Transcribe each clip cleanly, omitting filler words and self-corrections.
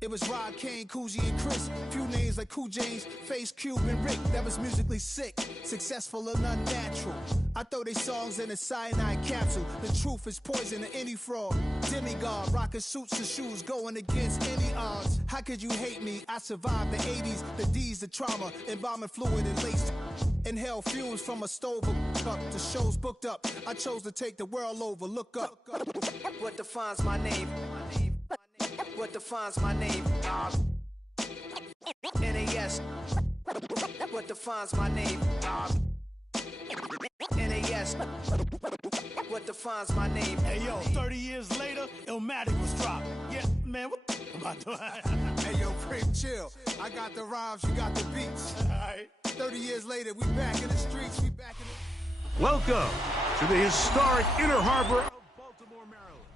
It was Rod, Kane, Coogee, and Chris. Few names like Cool James, Face, Cube, and Rick. That was musically sick, successful and unnatural. I throw they songs in a cyanide capsule. The truth is poison to any fraud. Demigod, rocking suits and shoes, going against any odds. How could you hate me? I survived the 80s, the D's, the trauma, embalming fluid and lace. Inhale fumes from a stove up. The show's booked up. I chose to take the world over. Look up. What defines my name? What defines my name? NAS. What defines my name? NAS. What defines my name? Hey yo, 30 years later, Illmatic was dropped. Yeah, man, what the am I doing? Hey yo, Prim, chill. I got the rhymes, you got the beats. Alright. 30 years later, we back in the streets, we back in the... Welcome to the historic Inner Harbor of Baltimore, Maryland.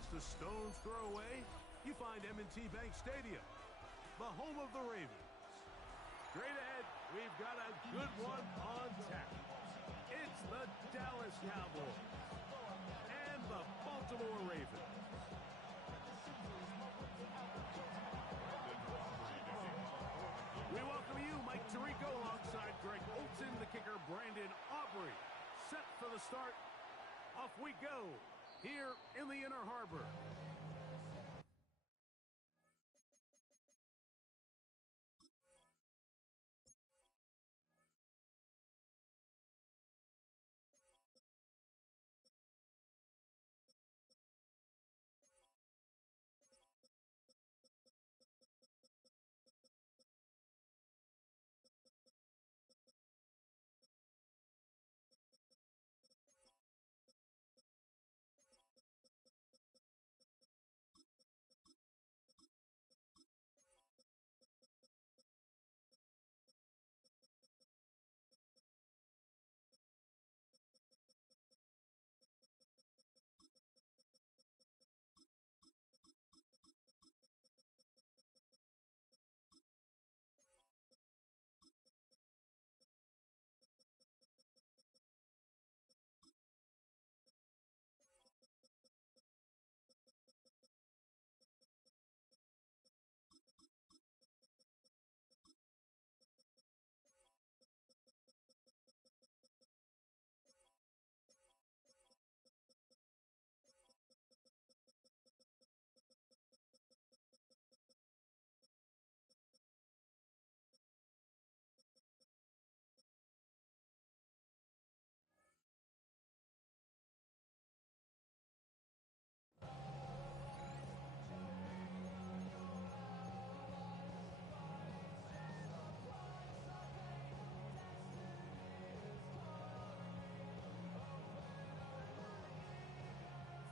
Just a stone's throw away, you find M&T Bank Stadium, the home of the Ravens. Straight ahead, we've got a good one on tap. It's the Dallas Cowboys and the Baltimore Ravens. We welcome you, Mike Tirico, alongside Greg Olson, the kicker, Brandon Aubrey. Set for the start. Off we go, here in the Inner Harbor.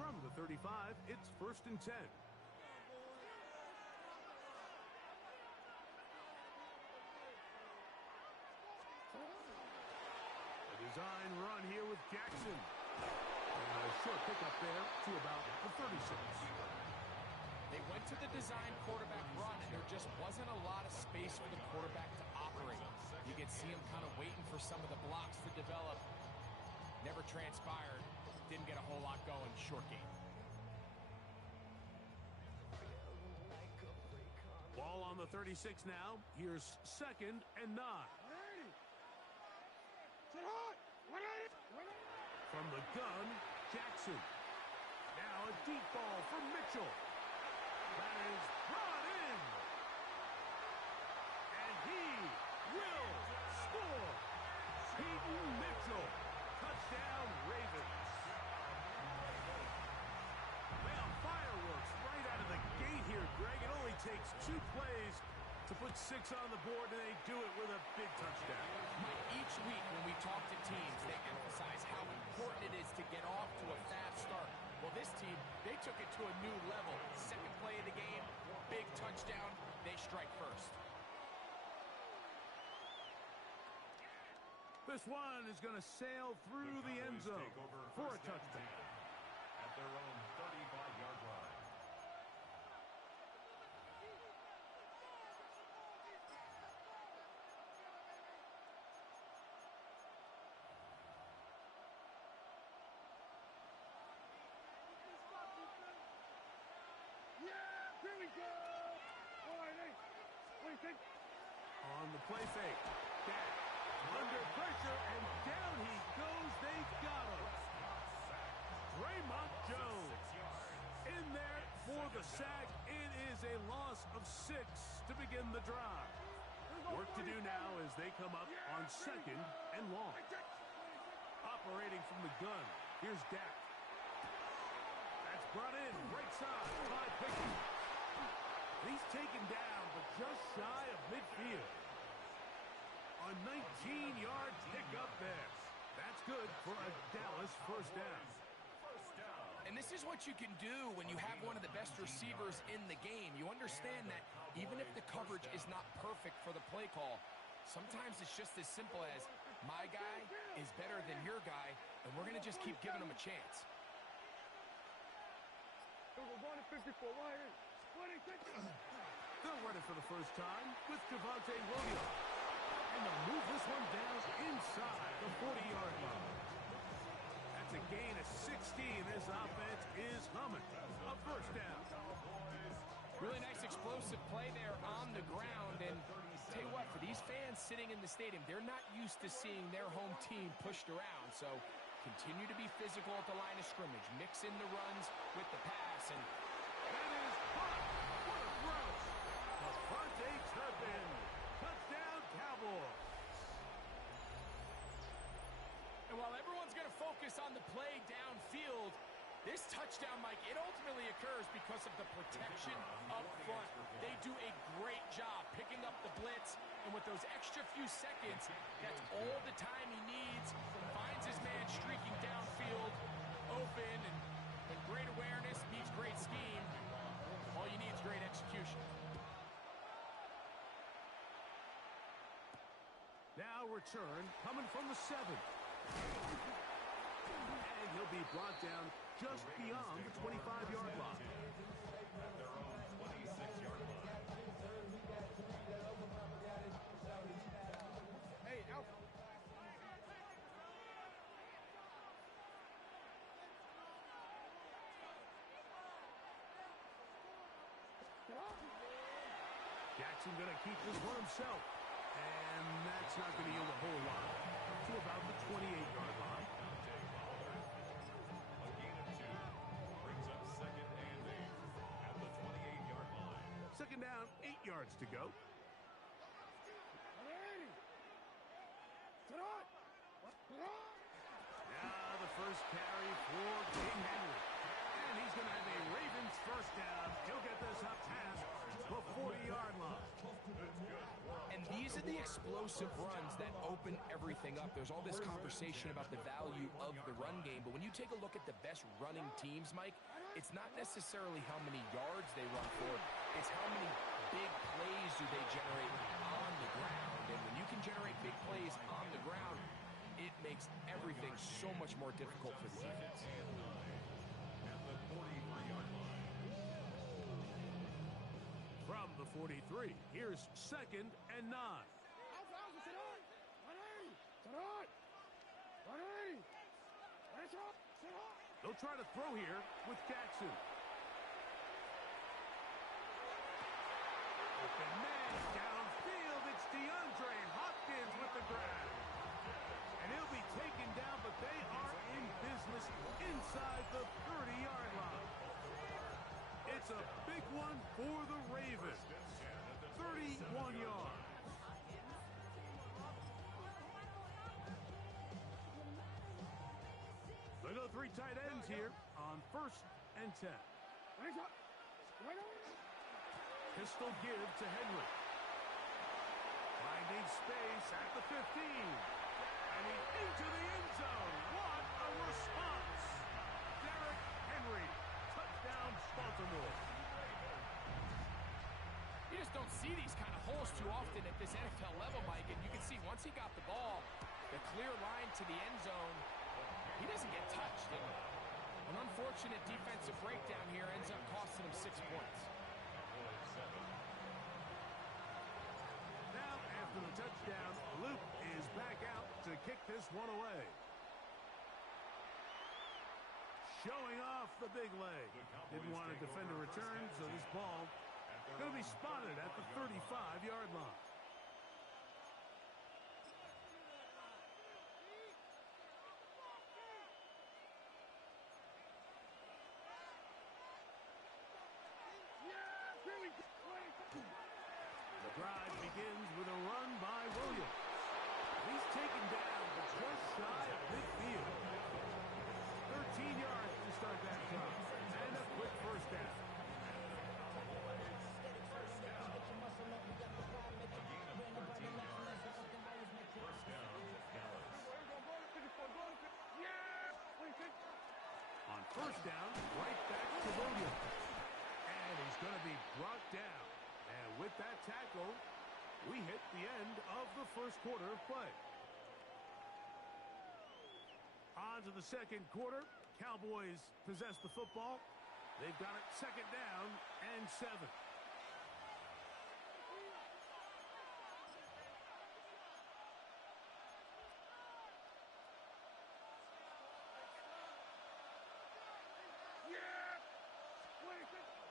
From the 35, it's 1st and 10. A design run here with Jackson. And a short pickup there to about the 36. They went to the design quarterback run, and there just wasn't a lot of space for the quarterback to operate. You could see him kind of waiting for some of the blocks to develop. Never transpired. Didn't get a whole lot going. Short game. Ball on the 36 now. Here's 2nd and 9. From the gun, Jackson. Now a deep ball for Mitchell. That is brought in. And he will score. Peyton Mitchell. Touchdown, Ravens. Well, fireworks right out of the gate here, Greg. It only takes 2 plays to put 6 on the board, and they do it with a big touchdown. Each week when we talk to teams, they emphasize how important it is to get off to a fast start. Well, this team, they took it to a new level. 2nd play of the game, big touchdown, they strike first. This one is going to sail through the end zone for a touchdown. At their own 35-yard line. Yeah, here we go. On the play fake. Dak under pressure, and down he goes. They got him. Draymond Jones in there for the sack. It is a loss of 6 to begin the drive. Work to do now as they come up on 2nd and long. Operating from the gun, here's Dak. That's brought in, right side, by Pickens. He's taken down, but just shy of midfield. A 19-yard pickup there. That's good for a Dallas first down. And this is what you can do when you have one of the best receivers in the game. You understand that even if the coverage is not perfect for the play call, sometimes it's just as simple as my guy is better than your guy, and we're going to just keep giving him a chance. They'll run it for the first time with Javonte Williams. And they'll move this one down inside the 40-yard line. That's a gain of 16. This offense is humming. A first down. Really nice explosive play there on the ground. And tell you what, for these fans sitting in the stadium, they're not used to seeing their home team pushed around. So continue to be physical at the line of scrimmage. Mix in the runs with the pass. And that is hot. What a throw. Devontae Turpin. Touchdown, Cowboys. And while everyone's going to focus on the play downfield, this touchdown, Mike, it ultimately occurs because of the protection up front. They do a great job picking up the blitz, and with those extra few seconds, that's all the time he needs. Finds his man streaking downfield, open, and great awareness meets great scheme. All you need is great execution. Now return coming from the 7. And he'll be brought down just beyond the 25-yard line. Hey, out. Jackson going to keep this one himself. And that's not going to yield a whole lot. To about the 28-yard line. A gain of 2 brings up 2nd and 8 at the 28-yard line. 2nd down, 8 yards to go. Now the first carry for King Henry. And he's going to have a Ravens first down. He'll get this up past the 40-yard line. And these are the explosive runs that open everything up. There's all this conversation about the value of the run game, but when you take a look at the best running teams, Mike, it's not necessarily how many yards they run for, it's how many big plays do they generate on the ground. And when you can generate big plays on the ground, it makes everything so much more difficult for the defense. At the 43-yard line. From the 43, here's 2nd and 9. They'll try to throw here with Jackson. Open man downfield. It's DeAndre Hopkins with the grab. And he'll be taken down, but they are in business inside the 30-yard line. It's a big one for the Ravens. 31 yards. They go 3 tight ends here on 1st and 10. Pistol give to Henry. Finding space at the 15. And he's into the end zone. What a response. Derrick Henry. Touchdown, Baltimore. You just don't see these kind of holes too often at this NFL level, Mike. And you can see once he got the ball, the clear line to the end zone, he doesn't get touched. And an unfortunate defensive breakdown here ends up costing him 6 points. Now, after the touchdown, Luke is back out to kick this one away. Showing off the big leg. Didn't want to defend a return, so this ball going to be spotted at the 35-yard line. The drive begins with a run by Williams. He's taken down, but just shy of midfield. 13 yards to start that drive, and a quick first down. On first down, right back to Williams. And he's going to be brought down. And with that tackle, we hit the end of the first quarter of play. On to the second quarter. Cowboys possess the football. They've got it second down and 7.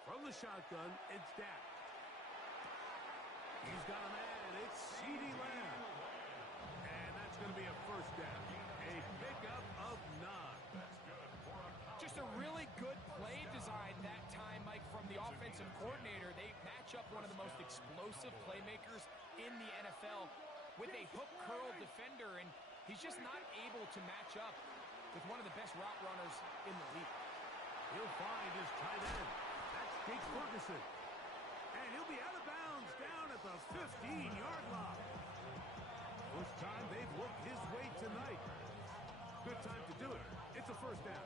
From the shotgun, it's Dak. He's got a man. It's CeeDee Lamb. And that's going to be a first down. A pickup of 9. Just a really good play design that time, Mike, from the offensive coordinator. They match up one of the most explosive playmakers in the NFL with a hook curl defender, and he's just not able to match up with one of the best route runners in the league. He'll find his tight end. That's Jake Ferguson. And he'll be out of bounds down at the 15-yard line. First time they've looked his way tonight. Good time to do it. It's a first down.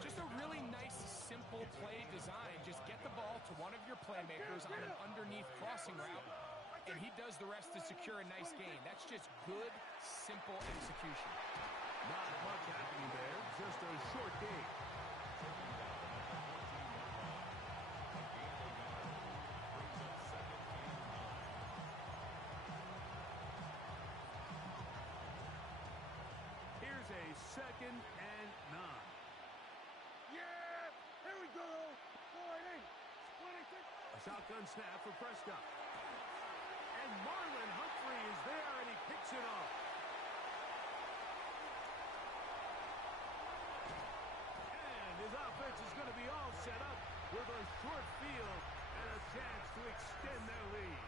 Just a really nice, simple play design. Just get the ball to one of your playmakers on an underneath crossing route, and he does the rest to secure a nice gain. That's just good, simple execution. Not much happening there. Just a short gain. Here's a second and 9. Yeah! Here we go! A shotgun snap for Prescott. And Marlon Humphrey is there, and he picks it off. And his offense is going to be all set up with a short field and a chance to extend their lead.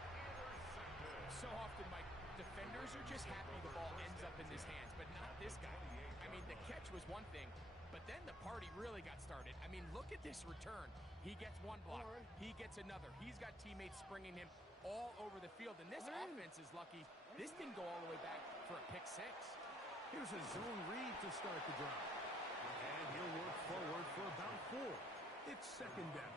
So often, Mike, defenders are just happy the ball ends up in his hands, but not this guy. I mean, the catch was one thing, but then the party really got started. I mean, look at this return. He gets one block. He gets another. He's got teammates springing him all over the field, and this offense is lucky. This didn't go all the way back for a pick 6. Here's a zone read to start the drive. And he'll work forward for about 4. It's second down.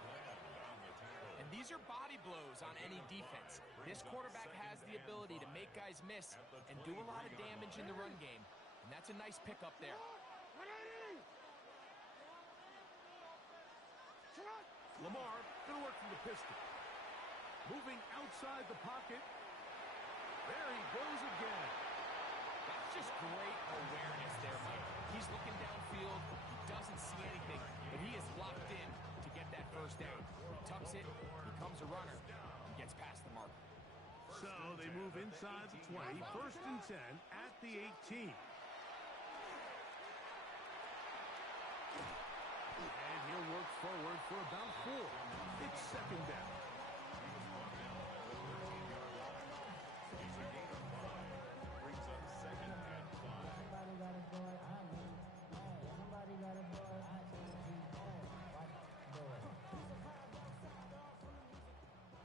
And these are body blows on any defense. This quarterback has the ability to make guys miss and do a lot of damage in the run game. And that's a nice pickup there. Lamar going to work from the pistol. Moving outside the pocket. There he goes again. That's just great awareness there, Mike. He's looking downfield. He doesn't see anything, but he is locked in to get that first down. He tucks it, becomes a runner, and gets past the mark. So they move inside the 20. First and 10 at the 18. And he'll work forward for about 4. It's second down. Brings up second and 5.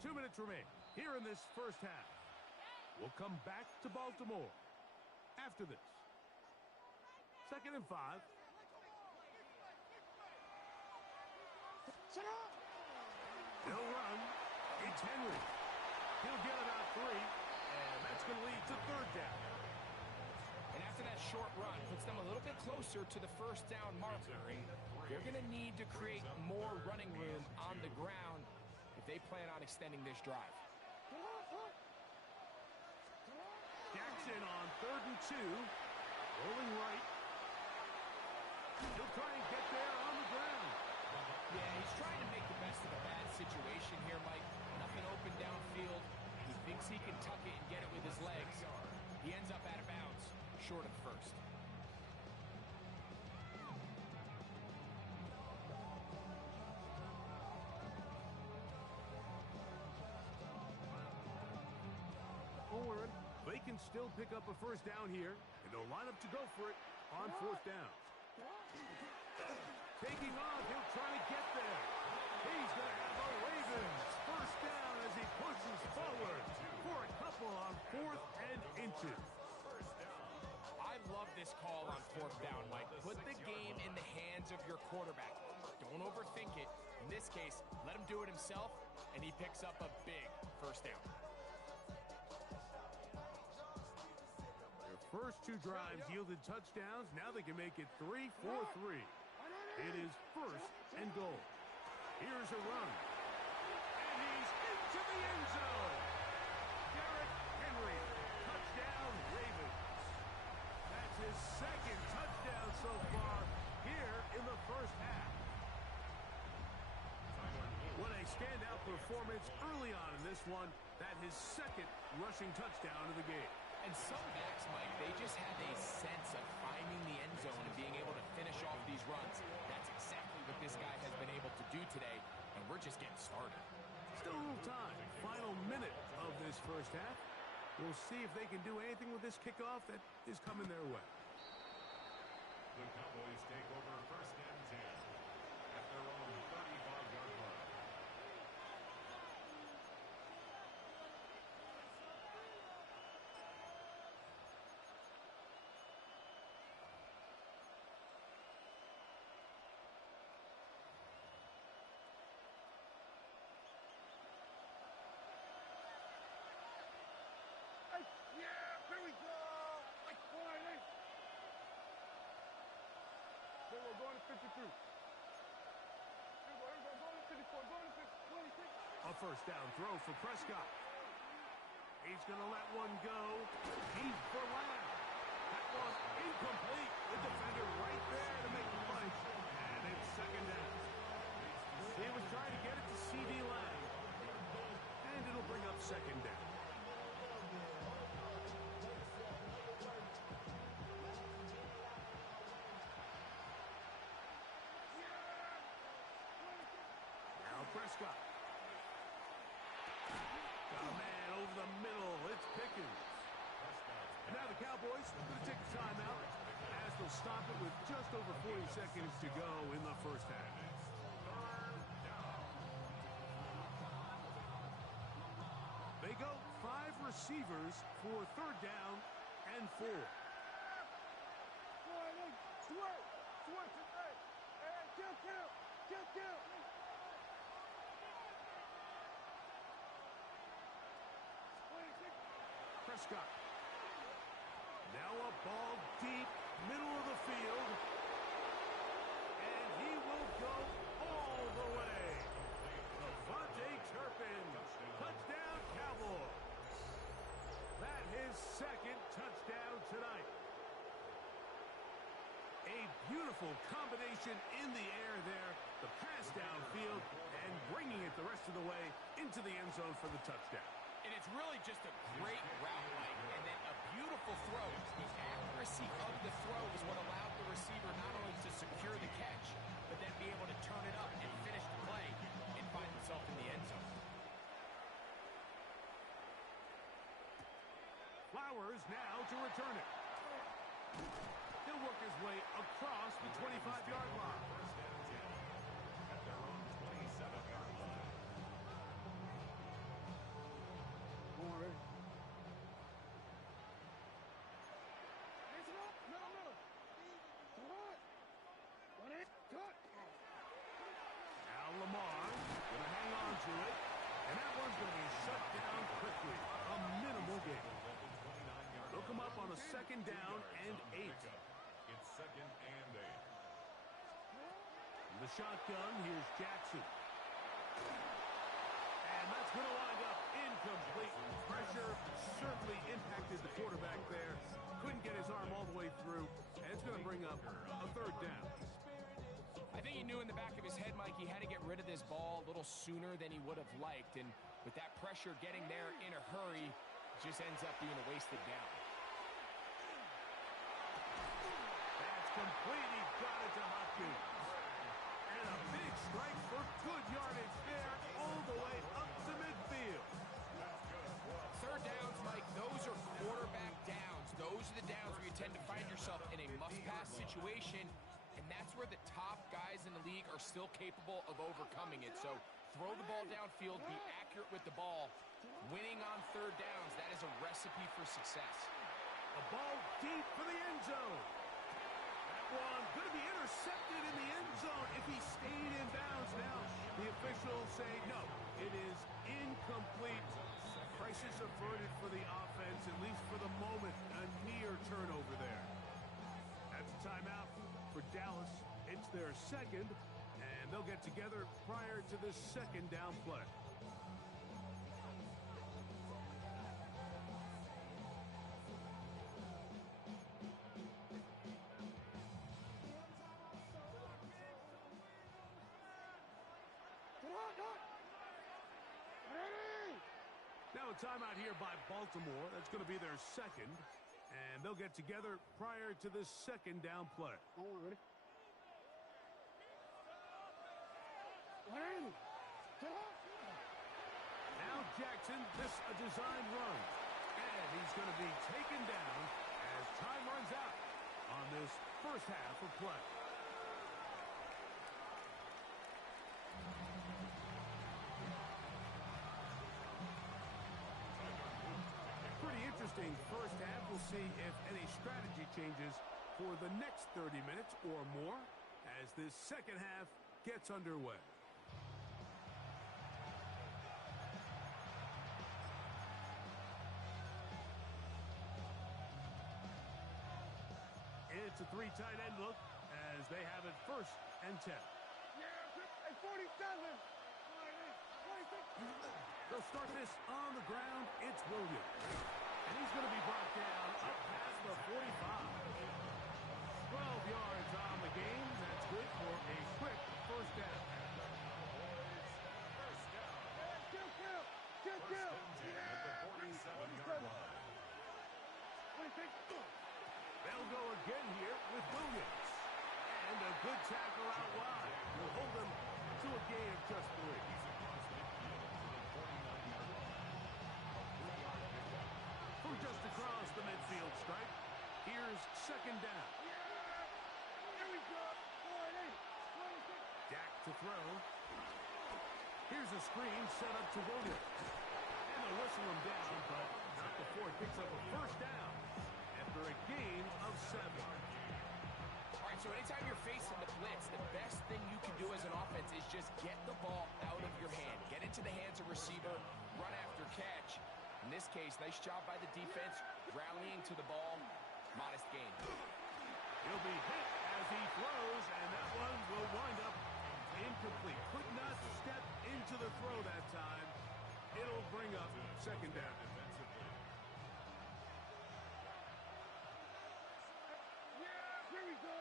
2 minutes remain here in this first half. We'll come back to Baltimore after this. Second and 5. He'll run. It's Henry. He'll get about 3, and that's going to lead to third down. And after that short run, puts them a little bit closer to the first down marker. They're going to need to create more running room on the ground if they plan on extending this drive. Jackson on third and 2. Rolling right. He'll try and get there on the ground. Yeah, he's trying to make the best of a bad situation here, Mike. Nothing open short of first. They can still pick up a first down here, and they'll line up to go for it on fourth down. Taking off, he'll try to get there. He's going to have the Ravens first down as he pushes forward for a couple on 4th and inches. I love this call on 4th down, Mike. Put the game in the hands of your quarterback. Don't overthink it. In this case, let him do it himself, and he picks up a big first down. First 2 drives yielded touchdowns. Now they can make it 3-4-3. It is 1st and goal. Here's a run. And he's into the end zone. Derrick Henry. Touchdown, Ravens. That's his 2nd touchdown so far here in the first half. What a standout performance early on in this one. That his 2nd rushing touchdown of the game. And some backs, Mike, they just have a sense of finding the end zone and being able to finish off these runs. That's exactly what this guy has been able to do today, and we're just getting started. Still a little time. Final minute of this first half. We'll see if they can do anything with this kickoff that is coming their way. The Cowboys take over 1st and 10 at their own 35-yard line. A first down throw for Prescott. He's going to let one go. He's for Lamb. That one incomplete. The defender right there to make the play. And it's 2nd down. He was trying to get it to C.D. Lamb. And it'll bring up 2nd down. Prescott. Got a man over the middle. It's Pickens. And now the Cowboys are going to take a timeout as they'll stop it with just over 40 seconds to go in the first half. They go 5 receivers for 3rd down and 4. Prescott. Now a ball deep, middle of the field. And he will go all the way. Devontae Turpin. Touchdown, Cowboys. That his 2nd touchdown tonight. A beautiful combination in the air there. The pass downfield and bringing it the rest of the way into the end zone for the touchdown. And it's really just a great route, Mike, and then a beautiful throw. The accuracy of the throw is what allowed the receiver not only to secure the catch, but then be able to turn it up and finish the play and find himself in the end zone. Flowers now to return it. He'll work his way across the 25-yard line. 1st and 10 at their own 27-yard line. Now Lamar going to hang on to it, and that one's going to be shut down quickly. A minimal gain. They'll come up on a 2nd down and 8. It's 2nd and 8. The shotgun, here's Jackson. And that's going to wind up incomplete. Pressure certainly impacted the quarterback there. Couldn't get his arm all the way through, and it's going to bring up a 3rd down. I think he knew in the back of his head, Mike, he had to get rid of this ball a little sooner than he would have liked. And with that pressure getting there in a hurry, it just ends up being a wasted down. That's complete. He got it to Hopkins. And a big strike for good yardage there all the way up to midfield. Third downs, Mike, those are quarterback downs. Those are the downs where you tend to find yourself in a must-pass situation, and that's where the top guys in the league are still capable of overcoming it. So throw the ball downfield, be accurate with the ball. Winning on third downs, that is a recipe for success. A ball deep for the end zone. That one going to be intercepted in the end zone if he stayed in bounds. Now the officials say no, it is incomplete. Crisis averted for the offense, at least for the moment. A near turnover there. That's a timeout for Dallas. It's their second, and they'll get together prior to this second down play. Now a timeout here by Baltimore. That's going to be their second. And they'll get together prior to this second down play. Now Jackson, this a design run. And he's going to be taken down as time runs out on this first half of play. Pretty interesting first half. We'll see if any strategy changes for the next 30 minutes or more as this second half gets underway. It's a three tight end look as they have it first and 10. Yeah, 47. They'll start this on the ground. It's Williams. And he's going to be brought down up past the 45. 12 yards on the game. That's good for a quick first down. Kill. At the 47-yard line. They'll go again here with Williams. And a good tackle out wide will hold them to a gain of just 3. From just across the midfield stripe, here's second down. Here we go. Dak to throw. Here's a screen set up to Williams. And they'll whistle him down, but not before it picks up a first down after a gain of 7. All right, so anytime you're facing the blitz, the best thing you can do as an offense is just get the ball out of your hand. Get into the hands of receiver, run after catch. In this case, nice job by the defense, rallying to the ball. Modest gain. He'll be hit as he throws, and that one will wind up incomplete. Could not step into the throw that time. It'll bring up second down. Here we go.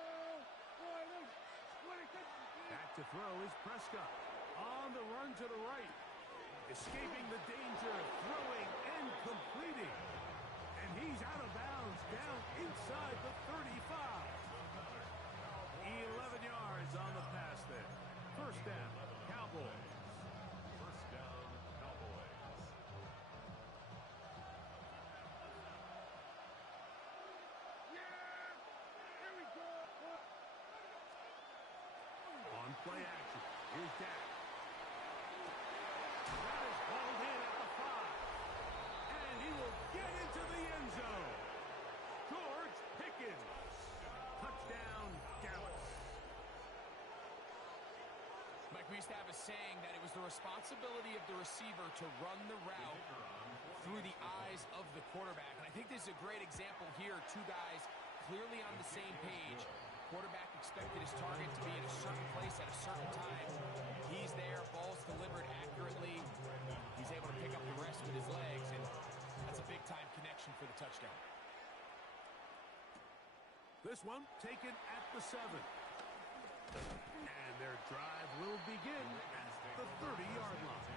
Back to throw is Prescott. On the run to the right. Escaping the danger, throwing and completing. And he's out of bounds, down inside the 35. 11 yards on the pass there. First down, Cowboys. First down, Cowboys. Here we go. On play action, here's Dak. That is hauled in at the 5. And he will get into the end zone. George Pickens. Touchdown, Dallas. Mike, we used to have a saying that it was the responsibility of the receiver to run the route through the eyes of the quarterback. And I think this is a great example here. Two guys clearly on the same page. Quarterback expected his target to be in a certain place at a certain time. He's there, ball's delivered accurately. He's able to pick up the rest with his legs, and that's a big-time connection for the touchdown. This one taken at the 7. And their drive will begin at the 30-yard line.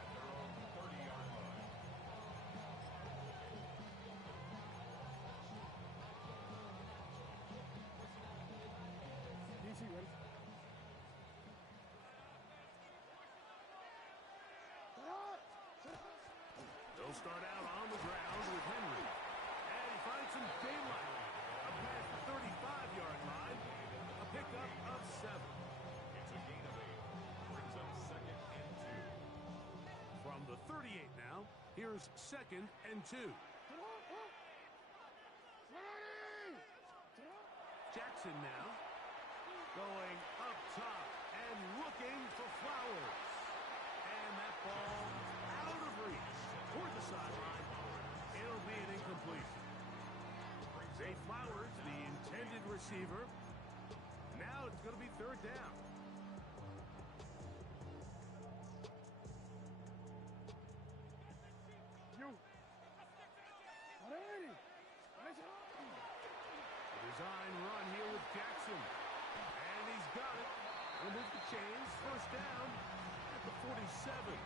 At their own 30-yard line. They'll start out on the ground with Henry. And he finds some daylight. Up past the 35-yard line. A pickup of 7. It's a gain of 8. Brings up 2nd and 2. From the 38 now, here's 2nd and 2. Jackson now going up top and looking for Flowers. And that ball out of reach toward the sideline. It'll be an incompletion. Zay Flowers, the intended receiver. Now it's going to be 3rd down. Design run here with Jackson. And he's got it. He'll move the chains. 1st down at the 47.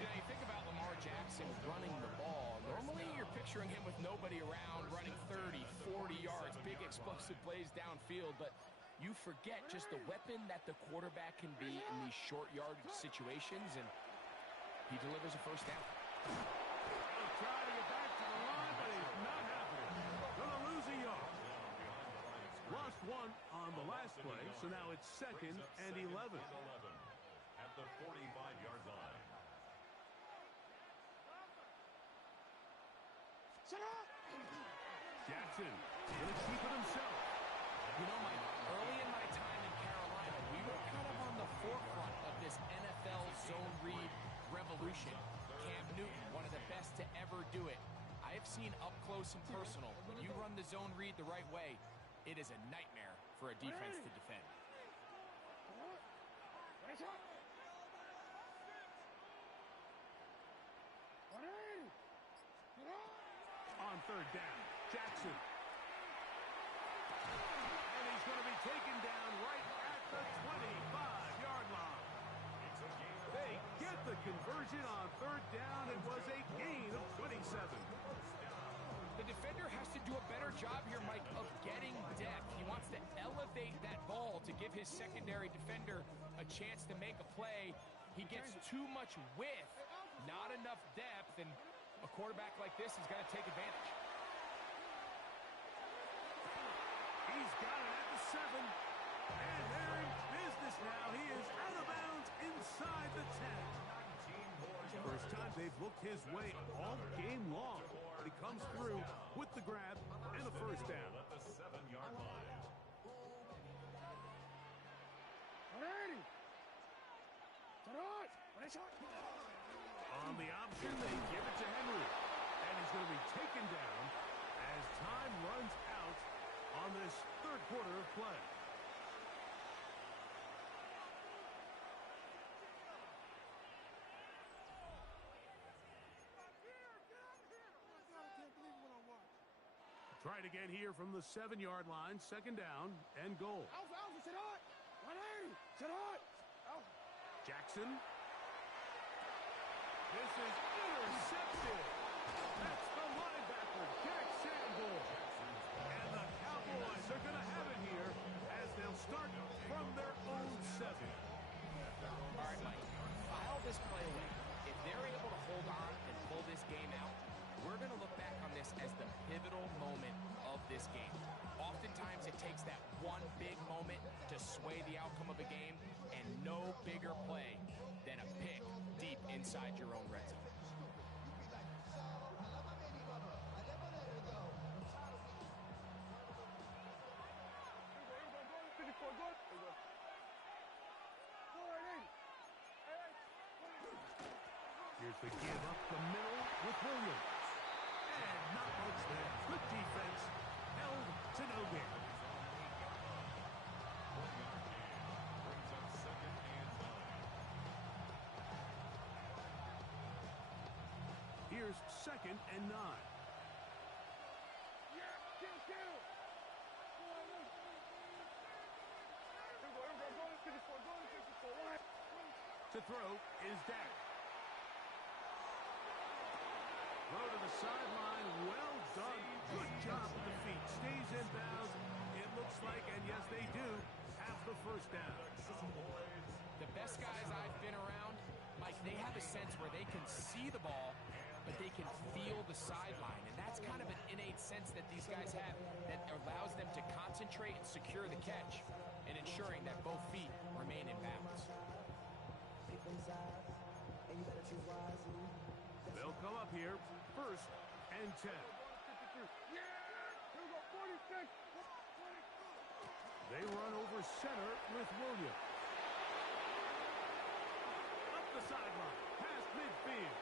You know, you think about Lamar Jackson running the ball. Normally, you're picturing him with nobody around, running 30, 40 yards, big explosive plays downfield, but you forget just the weapon that the quarterback can be in these short yardage situations, and he delivers a 1st down. He'll try to get back to the line, but he's not happening. Gonna lose a yard. Lost 1 on the last play, so now it's 2nd and 11. At the 45-yard line. Jackson gonna keep it himself. You know, Mike, early in my time in Carolina, we were kind of on the forefront of this NFL zone read revolution. Cam Newton, one of the best to ever do it. I have seen up close and personal, when you run the zone read the right way, it is a nightmare for a defense to defend. On 3rd down, Jackson. And he's going to be taken down right at the 25-yard line. They get the conversion on 3rd down. It was a gain of 27. The defender has to do a better job here, Mike, of getting depth. He wants to elevate that ball to give his secondary defender a chance to make a play. He gets too much width, not enough depth, and a quarterback like this is going to take advantage. He's got it at the 7. And they're in business now. He is out of bounds inside the 10. First time they've looked his way all game long. But he comes through with the grab and a 1st down. At the 7-yard line. On the option, they give it to Henry. And he's going to be taken down as time runs out on this 3rd quarter of play. Try it again here from the 7-yard line. 2nd down and goal. Jackson. This is intercepted. That's the linebacker, Jack Sanborn. And the Cowboys are going to have it here as they'll start from their own 7. All right, Mike, file this play away. If they're able to hold on and pull this game out, we're going to look back on this as the pivotal moment of this game. Oftentimes, it takes that one big moment to sway the outcome of a game, and no bigger play than a pick deep inside your own red zone. Here's the give up the middle with Williams. And not much there. Good defense. Held to no gain. Brings up 2nd and 9. Here's 2nd and 9. To throw is Dak. Throw to the sideline. Well done. Good job with the feet. Stays in bounds. It looks like, and yes, they do, have the 1st down. The best guys I've been around, Mike, they have a sense where they can see the ball, but they can feel the sideline. And that's kind of an innate sense that these guys have that allows them to concentrate and secure the catch and ensuring that both feet remain in bounds. They'll come up here, 1st and 10. Yeah! Here we go, 46. They run over center with Williams. Up the sideline, past midfield.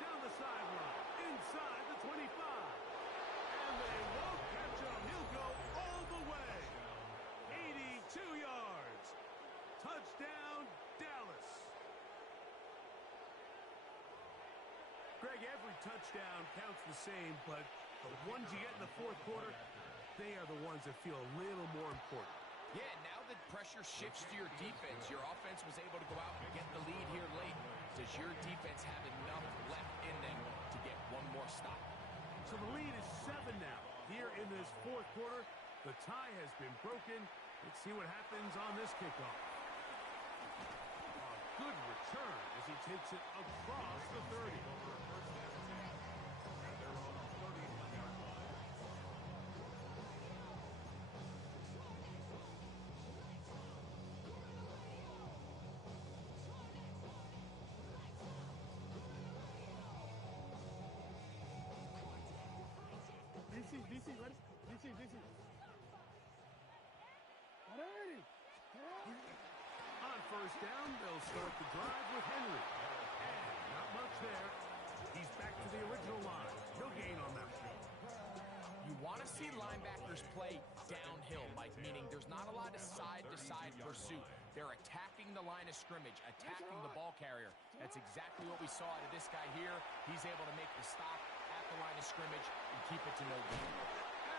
Down the sideline, inside the 25. And they won't catch him. He'll go all the way. 82 yards. Touchdown, Dallas. Greg, every touchdown counts the same, but the ones you get in the 4th quarter, they are the ones that feel a little more important. Yeah, now the pressure shifts to your defense. Your offense was able to go out and get the lead here late. Does your defense have enough left in them to get one more stop? So the lead is 7 now. Here in this 4th quarter, the tie has been broken. Let's see what happens on this kickoff. A good return as he takes it across the 30. DC. Alrighty. On 1st down, they'll start the drive with Henry. And not much there. He's back to the original line. No gain on that. You want to see linebackers play downhill, Mike, meaning there's not a lot of side-to-side pursuit. They're attacking the line of scrimmage, attacking the ball carrier. That's exactly what we saw out of this guy here. He's able to make the stop at the line of scrimmage and keep it to no gain.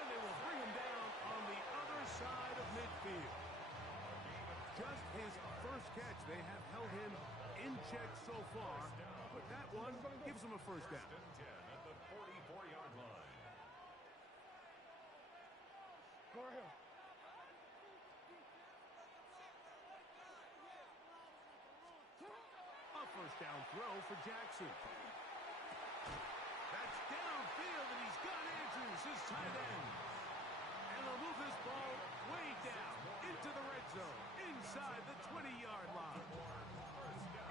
And they will bring him down on the other side of midfield. Just his 1st catch. They have held him in check so far, but that one gives him a 1st down. At the 44-yard line. Go ahead. A 1st down throw for Jackson. That's downfield, and he's got Andrews, his tight end. And they'll move this ball way down into the red zone, inside the 20-yard line.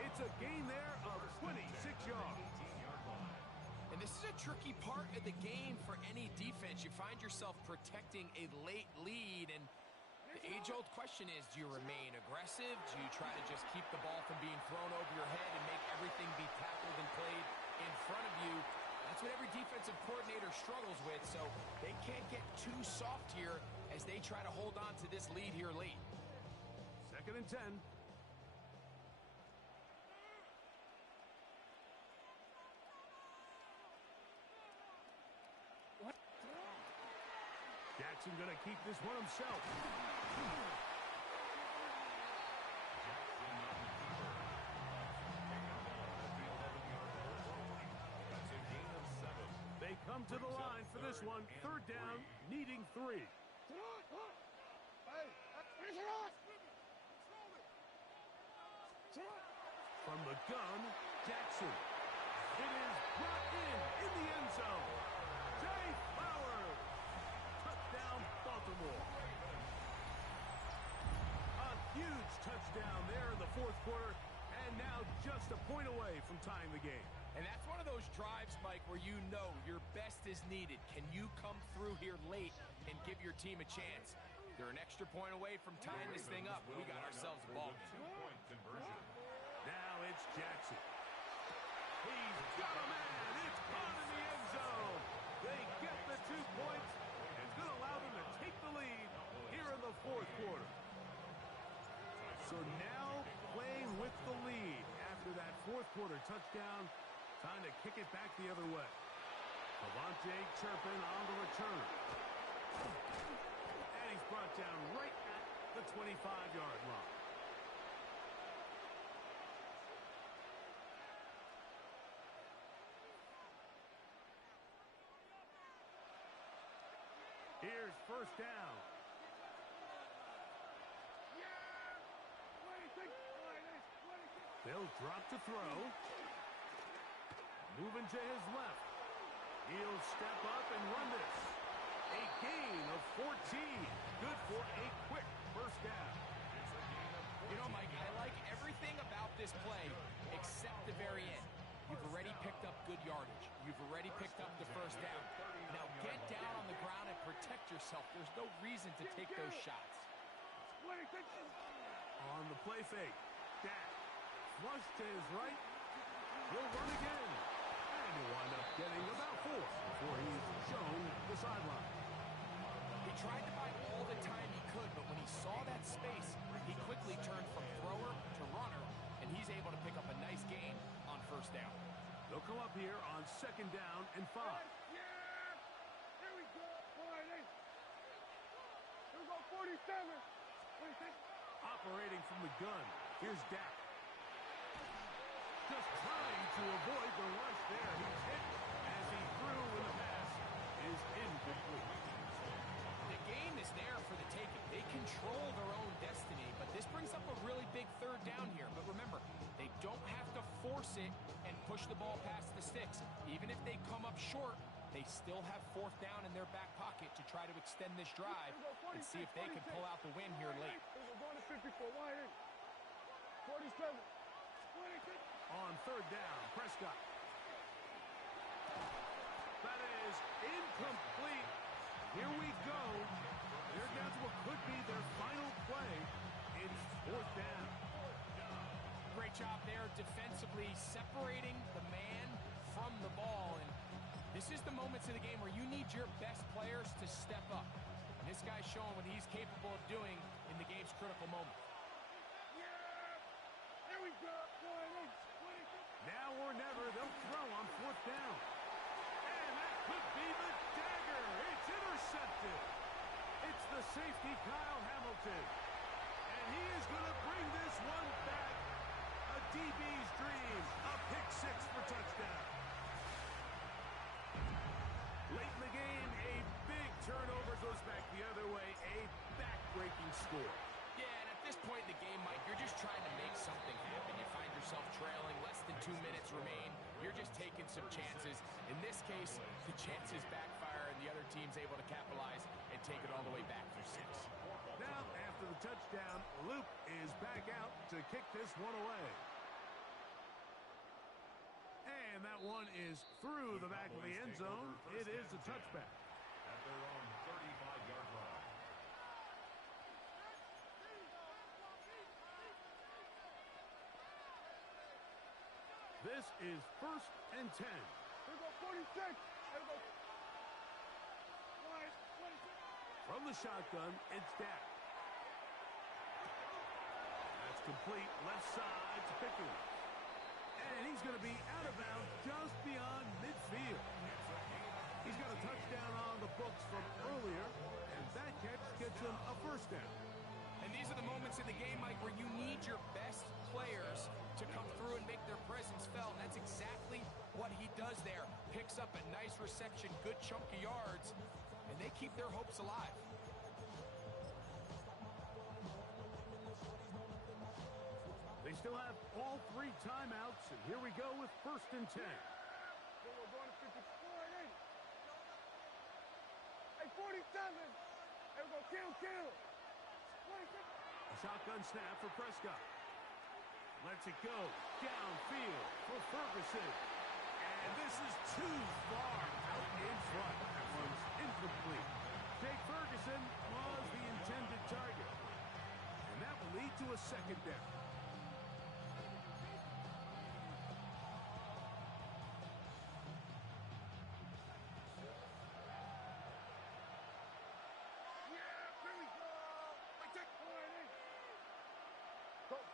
It's a gain there of 26 yards. And this is a tricky part of the game for any defense. You find yourself protecting a late lead, and the age-old question is, do you remain aggressive? Do you try to just keep the ball from being thrown over your head and make everything be tackled and played in front of you? That's what every defensive coordinator struggles with, so they can't get too soft here as they try to hold on to this lead here late. 2nd and 10. Jackson gonna keep this one himself. They come to the line for this one. 3rd down, needing 3. From the gun, Jackson. It is brought in the end zone. Jay Flowers. Touchdown, Baltimore. A huge touchdown there in the 4th quarter, and now just a point away from tying the game. And that's one of those drives, Mike, where you know your best is needed. Can you come through here late and give your team a chance? They're an extra point away from tying this thing up. We got ourselves a ball game. Two-point conversion. Now it's Jackson. He's got a man. It's caught in the end zone. They get the 2 points. It's going to allow them to take the lead here in the 4th quarter. So now playing with the lead after that 4th quarter touchdown. Time to kick it back the other way. Avante Turpin on the return. And he's brought down right at the 25-yard line. Here's 1st down. Yeah! 26. They'll drop to throw. Moving to his left. He'll step up and run this. A gain of 14. Good for a quick first down. You know, Mike, I like everything about this play except the very end. You've already picked up good yardage. You've already picked up the first down. Now get down on the ground and protect yourself. There's no reason to take those shots. On the play fake, Dak flush to his right. He'll run again. And he'll wind up getting about 4 before he's shown the sideline. He tried to buy all the time he could, but when he saw that space, he quickly turned from thrower to runner, and he's able to pick up a nice gain on first down. They'll come up here on 2nd down and 5. Yeah! Here we go. All right, hey. Here we go, 47. 46. Operating from the gun. Here's Dak. Just trying to avoid the rush there. He's hit as he threw in the pass is incomplete. The game is there for the taking. They control their own destiny, but this brings up a really big 3rd down here. But remember, they don't have to force it and push the ball past the sticks. Even if they come up short, they still have 4th down in their back pocket to try to extend this drive and see if they can pull out the win here late. We're going to 54. Wide in. 47. 26. On 3rd down, Prescott. That is incomplete. Here we go. They're down to what could be their final play. It's 4th down. Great job there defensively, separating the man from the ball. And this is the moments of the game where you need your best players to step up. And this guy's showing what he's capable of doing in the game's critical moment. Yeah! Here we go. 26. Now or never, they'll throw on 4th down. And that could be the dagger. It's intercepted. It's the safety, Kyle Hamilton. And he is going to bring this one back. A DB's dream. A pick 6 for touchdown. Late in the game, a big turnover goes back the other way. A back-breaking score. Yeah, and at this point in the game, Mike, you're just trying to make something happen. You find yourself trailing, less than 2 minutes remain. You're just taking some chances. In this case, the chances backfire, and the other team's able to capitalize and take it all the way back for 6. Now, after the touchdown, Luke is back out to kick this one away. And that one is through the back of the end zone. It is a touchback. At their own 35-yard line. This is 1st and 10. Here we go, 46. Here we go. 26. From the shotgun, it's Dak. That's complete. Left side to Pickens. And he's going to be out of bounds just beyond midfield. He's got a touchdown on the books from earlier, and that catch gets him a first down. And these are the moments in the game, Mike, where you need your best players to come through and make their presence felt. And that's exactly what he does there. Picks up a nice reception, good chunk of yards, and they keep their hopes alive. They still have all 3 timeouts, and here we go with 1st and 10. We're going to 54. Hey, 47. Here we go, kill. 26. A shotgun snap for Prescott. Lets it go downfield for Ferguson. And this is too far out in front. That one's incomplete. Jake Ferguson was the intended target. And that will lead to a 2nd down.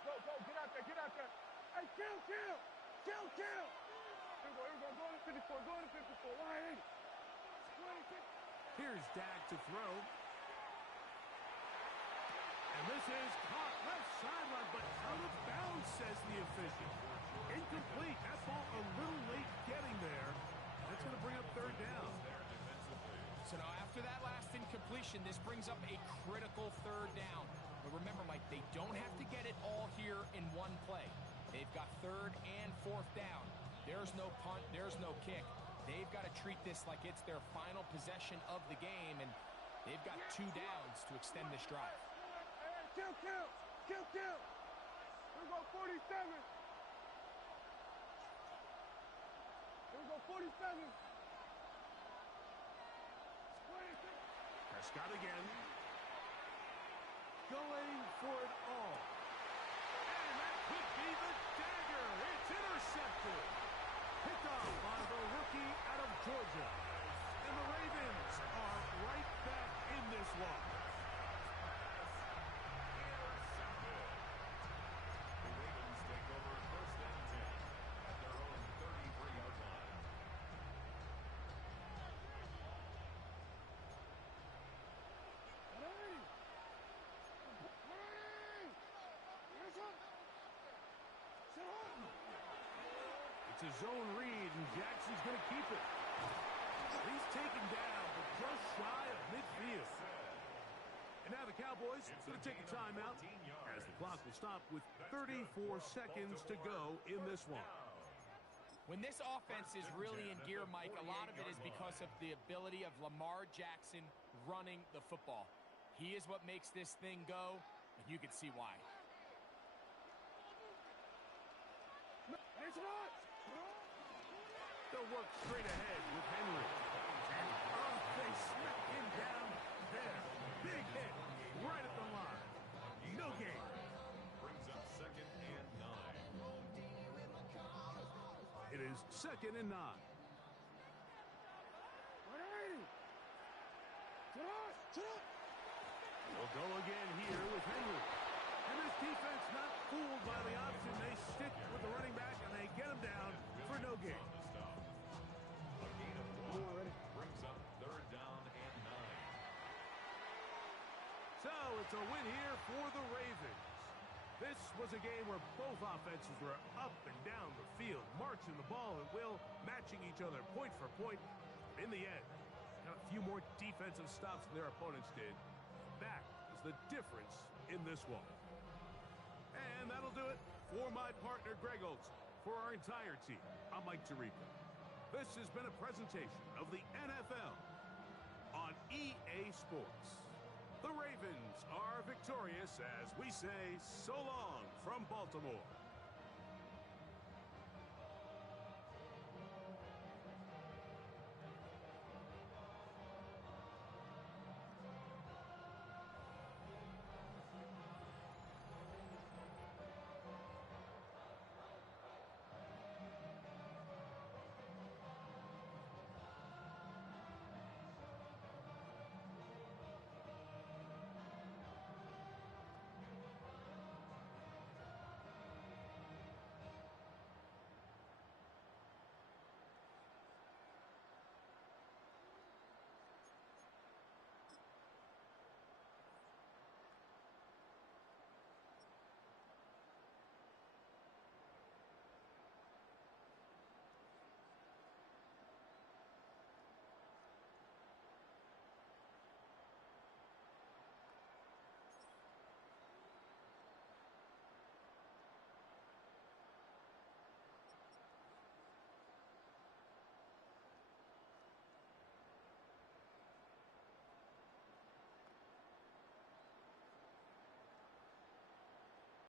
Go. Get out there. Hey, kill. Here we go. Go to 54. Wide in. 26. Here's Dak to throw. And this is caught left sideline, but out of bounds, says the official. Incomplete. That ball a little late getting there. That's going to bring up 3rd down. So now after that last incompletion, this brings up a critical 3rd down. But remember, Mike, they don't have to get it all here in one play. They've got 3rd and 4th down. There's no punt, there's no kick. They've got to treat this like it's their final possession of the game, and they've got 2 downs to extend this drive. Kill. Here we go, 47. Here we go, 47. Prescott again. Going for it all. And that could be the dagger. It's intercepted. Picked off by the rookie out of Georgia. And the Ravens are right back in this one. The Ravens take over first and 10 at their own 33-yard line. It's a zone read, and Jackson's going to keep it. He's taken down, but just shy of midfield. And now the Cowboys going to take a timeout as the clock will stop with 34 seconds to go in this one. When this offense is really in gear, Mike, a lot of it is because of the ability of Lamar Jackson running the football. He is what makes this thing go, and you can see why. They'll work straight ahead with Henry. And they smack him down there. Big hit right at the line. No gain. Brings up 2nd and 9. It is 2nd and 9. They'll go again here with Henry. And this defense not fooled by the option. They stick with the running back, and they get him down for no gain. A gain of 1 brings up 3rd down and 9. So it's a win here for the Ravens. This was a game where both offenses were up and down the field, marching the ball at will, matching each other point for point. In the end, got a few more defensive stops than their opponents did. That is the difference in this one. And that'll do it for my partner, Greg Olson. For our entire team, I'm Mike Tirico. This has been a presentation of the NFL on EA Sports. The Ravens are victorious as we say so long from Baltimore.